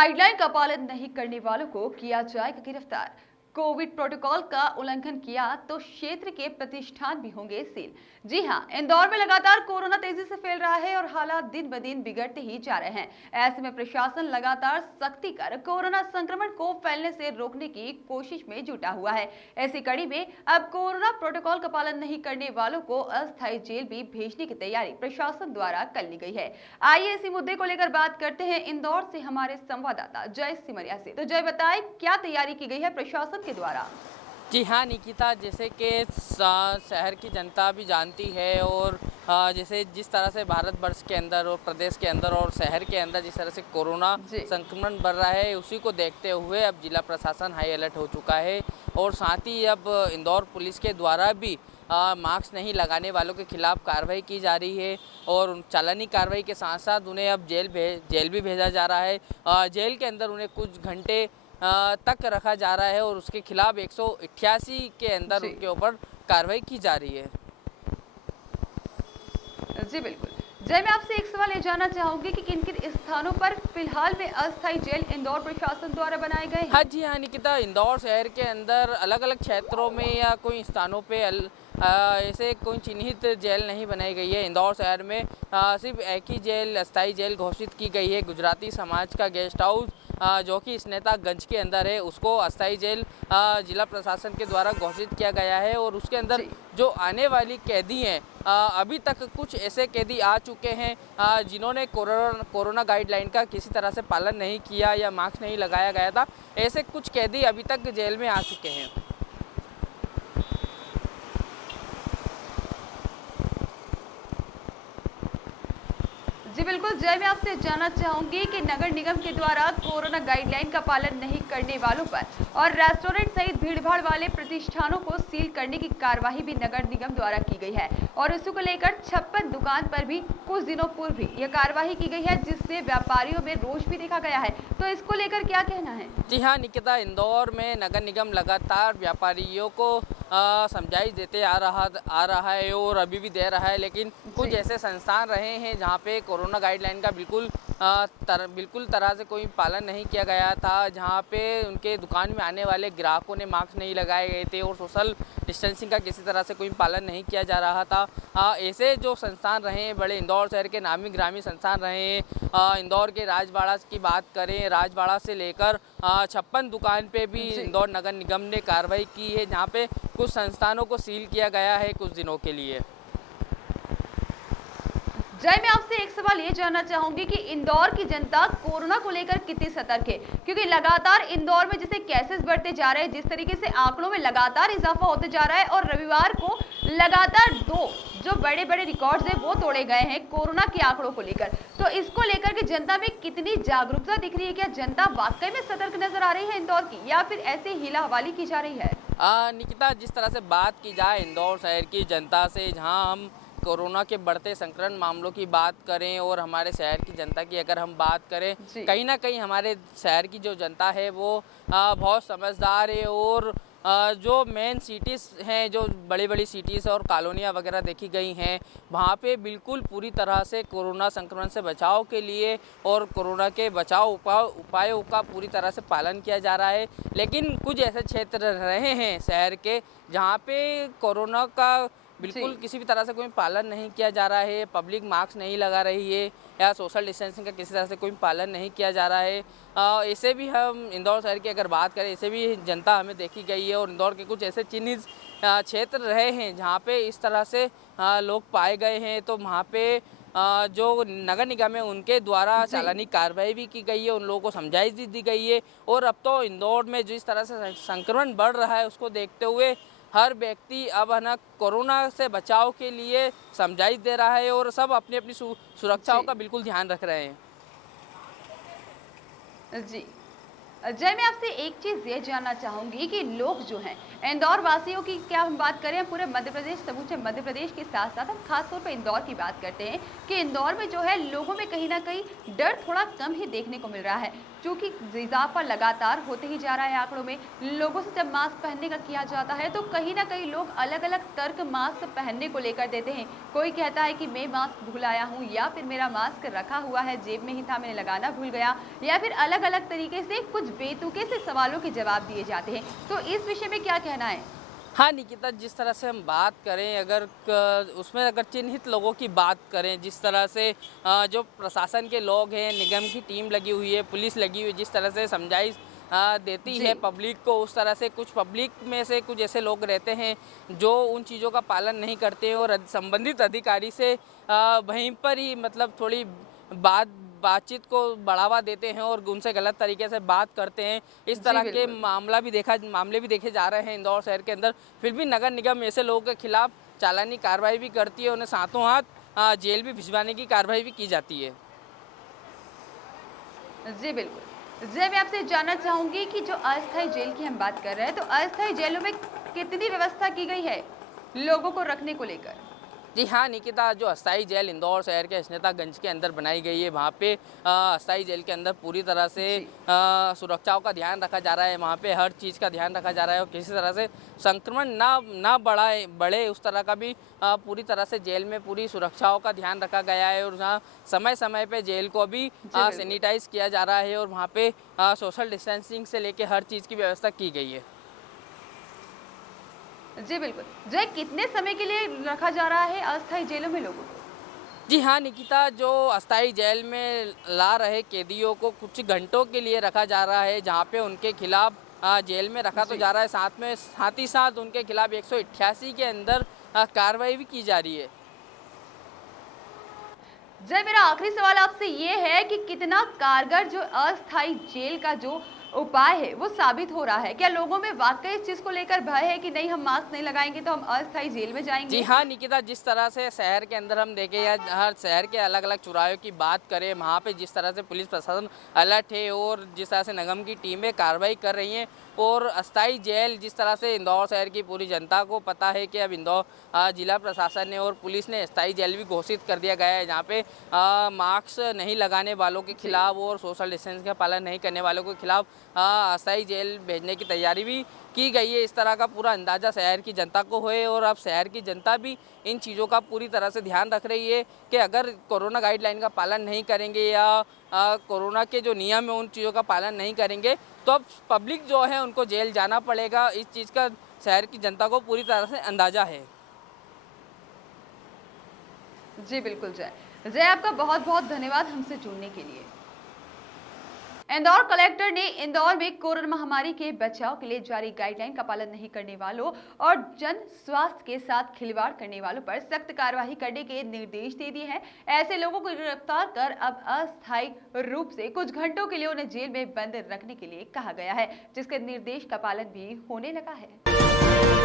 Guideline का पालन नहीं करने वालों को किया जाएगा गिरफ्तार। कोविड प्रोटोकॉल का उल्लंघन किया तो क्षेत्र के प्रतिष्ठान भी होंगे सील। जी हां, इंदौर में लगातार कोरोना तेजी से फैल रहा है और हालात दिन ब दिन बिगड़ते ही जा रहे हैं। ऐसे में प्रशासन लगातार सख्ती कर कोरोना संक्रमण को फैलने से रोकने की कोशिश में जुटा हुआ है। ऐसी कड़ी में अब कोरोना प्रोटोकॉल का पालन नहीं करने वालों को अस्थायी जेल भी भेजने की तैयारी प्रशासन द्वारा कर ली गई है। आइए इसी मुद्दे को लेकर बात करते हैं इंदौर से हमारे संवाददाता जय सिमरिया से। तो जय, बताएं क्या तैयारी की गई है प्रशासन के द्वारा। जी हाँ निकिता, जैसे कि शहर की जनता भी जानती है और जैसे जिस तरह से भारतवर्ष के अंदर और प्रदेश के अंदर और शहर के अंदर जिस तरह से कोरोना जी संक्रमण बढ़ रहा है, उसी को देखते हुए अब जिला प्रशासन हाई अलर्ट हो चुका है। और साथ ही अब इंदौर पुलिस के द्वारा भी मास्क नहीं लगाने वालों के खिलाफ कार्रवाई की जा रही है और चालानी कार्रवाई के साथ साथ उन्हें अब जेल भी भेजा जा रहा है। जेल के अंदर उन्हें कुछ घंटे तक रखा जा रहा है और उसके खिलाफ 188 के अंदर जी उनके ऊपर कार्रवाई की जा रही है। जी बिल्कुल। जय, मैं आपसे एक सवाल ये जानना चाहूंगी कि किन किन स्थानों पर फिलहाल में अस्थायी जेल इंदौर प्रशासन द्वारा बनाए गए हैं। हाँ जी, हाँ निकिता, इंदौर शहर के अंदर अलग अलग क्षेत्रों में या कोई स्थानों पे ऐसे कोई चिन्हित जेल नहीं बनाई गई है। इंदौर शहर में सिर्फ एक ही जेल अस्थायी जेल घोषित की गई है। गुजराती समाज का गेस्ट हाउस जो कि स्नेतागंज के अंदर है, उसको अस्थायी जेल जिला प्रशासन के द्वारा घोषित किया गया है। और उसके अंदर जी जो आने वाली कैदी हैं, अभी तक कुछ ऐसे कैदी आ चुके हैं जिन्होंने कोरोना गाइडलाइन का किसी तरह से पालन नहीं किया या मास्क नहीं लगाया गया था। ऐसे कुछ कैदी अभी तक जेल में आ चुके हैं। जी बिल्कुल। जय, मैं आपसे जानना चाहूंगी कि नगर निगम के द्वारा कोरोना गाइडलाइन का पालन नहीं करने वालों पर और रेस्टोरेंट सहित भीड़भाड़ वाले प्रतिष्ठानों को सील करने की कार्यवाही भी नगर निगम द्वारा की गई है और इसी को लेकर 56 दुकान पर भी कुछ दिनों पूर्व भी यह कार्यवाही की गई है, जिससे व्यापारियों में रोष भी देखा गया है। तो इसको लेकर क्या कहना है? जी हाँ निकिता, इंदौर में नगर निगम लगातार व्यापारियों को समझाइश देते आ रहा है और अभी भी दे रहा है, लेकिन कुछ जी ऐसे संस्थान रहे हैं जहाँ पे कोरोना गाइडलाइन का बिल्कुल तरह से कोई पालन नहीं किया गया था, जहाँ पे उनके दुकान में आने वाले ग्राहकों ने मास्क नहीं लगाए गए थे और सोशल डिस्टेंसिंग का किसी तरह से कोई पालन नहीं किया जा रहा था। ऐसे जो संस्थान रहे हैं, बड़े इंदौर शहर के नामी ग्रामी संस्थान रहे हैं। इंदौर के राजबाड़ा की बात करें, राजबाड़ा से लेकर 56 दुकान पे भी जी इंदौर नगर निगम ने कार्रवाई की है, जहाँ पे कुछ संस्थानों को सील किया गया है कुछ दिनों के लिए। जय, मैं आपसे एक सवाल ये जानना चाहूंगी कि इंदौर की जनता कोरोना को लेकर कितनी सतर्क है, क्योंकि लगातार इंदौर में जैसे केसेस बढ़ते जा रहे हैं, जिस तरीके से आंकड़ों में लगातार इजाफा होते जा रहा है और रविवार को लगातार दो जो बड़े बड़े रिकॉर्ड्स हैं वो तोड़े गए हैं कोरोना के आंकड़ों को लेकर। तो इसको लेकर के जनता में कितनी जागरूकता दिख रही है? क्या जनता वाकई में सतर्क नजर आ रही है इंदौर की, या फिर ऐसे हीला हवाली की जा रही है? निकिता, जिस तरह से बात की जाए इंदौर शहर की जनता से, जहां हम कोरोना के बढ़ते संक्रमण मामलों की बात करें और हमारे शहर की जनता की अगर हम बात करें, जी कहीं ना कहीं हमारे शहर की जो जनता है वो बहुत समझदार है। और जो मेन सिटीज़ हैं, जो बड़ी बड़ी सिटीज़ और कॉलोनियाँ वगैरह देखी गई हैं, वहाँ पे बिल्कुल पूरी तरह से कोरोना संक्रमण से बचाव के लिए और कोरोना के बचाव उपायों का पूरी तरह से पालन किया जा रहा है। लेकिन कुछ ऐसे क्षेत्र रहे हैं शहर के जहाँ पे कोरोना का जी बिल्कुल किसी भी तरह से कोई पालन नहीं किया जा रहा है, पब्लिक मास्क नहीं लगा रही है या सोशल डिस्टेंसिंग का किसी तरह से कोई पालन नहीं किया जा रहा है। ऐसे भी हम इंदौर शहर की अगर बात करें, ऐसे भी जनता हमें देखी गई है और इंदौर के कुछ ऐसे चिन्हित क्षेत्र रहे हैं जहाँ पे इस तरह से लोग पाए गए हैं। तो वहाँ पे जो नगर निगम है उनके द्वारा जी चालानी कार्रवाई भी की गई है, उन लोगों को समझाइश भी दी गई है। और अब तो इंदौर में जिस तरह से संक्रमण बढ़ रहा है उसको देखते हुए हर व्यक्ति अब है ना कोरोना से बचाव के लिए समझाइश दे रहा है और सब अपनी अपनी सुरक्षाओं जी का बिल्कुल ध्यान रख रहे हैं। जी जय, मैं आपसे एक चीज ये जानना चाहूंगी कि लोग जो हैं इंदौर वासियों की, क्या हम बात करें पूरे मध्य प्रदेश, समूचे मध्य प्रदेश के साथ साथ हम खासतौर पर इंदौर की बात करते हैं कि इंदौर में जो है लोगों में कहीं ना कहीं डर थोड़ा कम ही देखने को मिल रहा है, क्योंकि इजाफा लगातार होते ही जा रहा है आंकड़ों में। लोगों से जब मास्क पहनने का किया जाता है तो कहीं ना कहीं लोग अलग अलग तर्क मास्क पहनने को लेकर देते हैं। कोई कहता है कि मैं मास्क भूल आया हूँ, या फिर मेरा मास्क रखा हुआ है, जेब में ही था, मैंने लगाना भूल गया, या फिर अलग अलग तरीके से कुछ बेतुके से सवालों के जवाब दिए जाते हैं। तो इस विषय में क्या कहना है? हाँ निकिता, जिस तरह से हम बात करें, अगर उसमें अगर चिन्हित लोगों की बात करें, जिस तरह से जो प्रशासन के लोग हैं, निगम की टीम लगी हुई है, पुलिस लगी हुई है, जिस तरह से समझाइश देती है पब्लिक को, उस तरह से कुछ पब्लिक में से कुछ ऐसे लोग रहते हैं जो उन चीज़ों का पालन नहीं करते हैं और संबंधित अधिकारी से वहीं पर ही मतलब थोड़ी बातचीत को बढ़ावा देते हैं और उनसे गलत तरीके से बात करते हैं। इस तरह के मामले भी देखे जा रहे हैं इंदौर शहर के अंदर। फिर भी नगर निगम ऐसे लोगों के खिलाफ चालानी कार्रवाई भी करती है, उन्हें सातों हाथ जेल भी भिजवाने की कार्रवाई भी की जाती है। जी बिल्कुल। जय, मैं आपसे जानना चाहूंगी कि जो अस्थायी जेल की हम बात कर रहे हैं, तो अस्थायी जेलों में कितनी व्यवस्था की गई है लोगों को रखने को लेकर? जी हाँ निकिता, जो अस्थाई जेल इंदौर शहर के स्नेतागंज के अंदर बनाई गई है, वहाँ पे अस्थाई जेल के अंदर पूरी तरह से सुरक्षाओं का ध्यान रखा जा रहा है। वहाँ पे हर चीज़ का ध्यान रखा जा रहा है और किसी तरह से संक्रमण ना बढ़े उस तरह का भी पूरी तरह से जेल में पूरी सुरक्षाओं का ध्यान रखा गया है। और जहाँ समय समय पे जेल को भी सैनिटाइज किया जा रहा है और वहाँ पे सोशल डिस्टेंसिंग से लेके हर चीज़ की व्यवस्था की गई है। जी बिल्कुल। जय, कितने समय के लिए रखा जा रहा है अस्थायी जेलों में लोगों को? जी हाँ निकिता, जो अस्थाई जेल में ला रहे कैदियों को कुछ घंटों के लिए रखा जा रहा है, जहाँ पे उनके खिलाफ जेल में रखा तो जा रहा है, साथ ही साथ उनके खिलाफ 188 के अंदर कार्रवाई भी की जा रही है। जय, मेरा आखिरी सवाल आपसे ये है कि कितना कारगर जो अस्थायी जेल का जो उपाय है वो साबित हो रहा है? क्या लोगों में वाकई इस चीज को लेकर भय है कि नहीं, हम मास्क नहीं लगाएंगे तो हम अस्थायी जेल में जाएंगे? जी हाँ निकिता, जिस तरह से शहर के अंदर हम देखें या हर शहर के अलग अलग चौराहों की बात करें, वहाँ पे जिस तरह से पुलिस प्रशासन अलर्ट है और जिस तरह से निगम की टीमें कार्रवाई कर रही हैं, और अस्थाई जेल जिस तरह से इंदौर शहर की पूरी जनता को पता है कि अब इंदौर जिला प्रशासन ने और पुलिस ने अस्थाई जेल भी घोषित कर दिया गया है, जहाँ पे मास्क नहीं लगाने वालों के खिलाफ और सोशल डिस्टेंस का पालन नहीं करने वालों के खिलाफ अस्थाई जेल भेजने की तैयारी भी की गई है। इस तरह का पूरा अंदाज़ा शहर की जनता को है और अब शहर की जनता भी इन चीज़ों का पूरी तरह से ध्यान रख रही है कि अगर कोरोना गाइडलाइन का पालन नहीं करेंगे या कोरोना के जो नियम है उन चीज़ों का पालन नहीं करेंगे तो अब पब्लिक जो है उनको जेल जाना पड़ेगा। इस चीज़ का शहर की जनता को पूरी तरह से अंदाज़ा है। जी बिल्कुल। जय जय, आपका बहुत बहुत धन्यवाद हमसे जुड़ने के लिए। इंदौर कलेक्टर ने इंदौर में कोरोना महामारी के बचाव के लिए जारी गाइडलाइन का पालन नहीं करने वालों और जन स्वास्थ्य के साथ खिलवाड़ करने वालों पर सख्त कार्रवाई करने के निर्देश दे दिए हैं। ऐसे लोगों को गिरफ्तार कर अब अस्थायी रूप से कुछ घंटों के लिए उन्हें जेल में बंद रखने के लिए कहा गया है, जिसके निर्देश का पालन भी होने लगा है।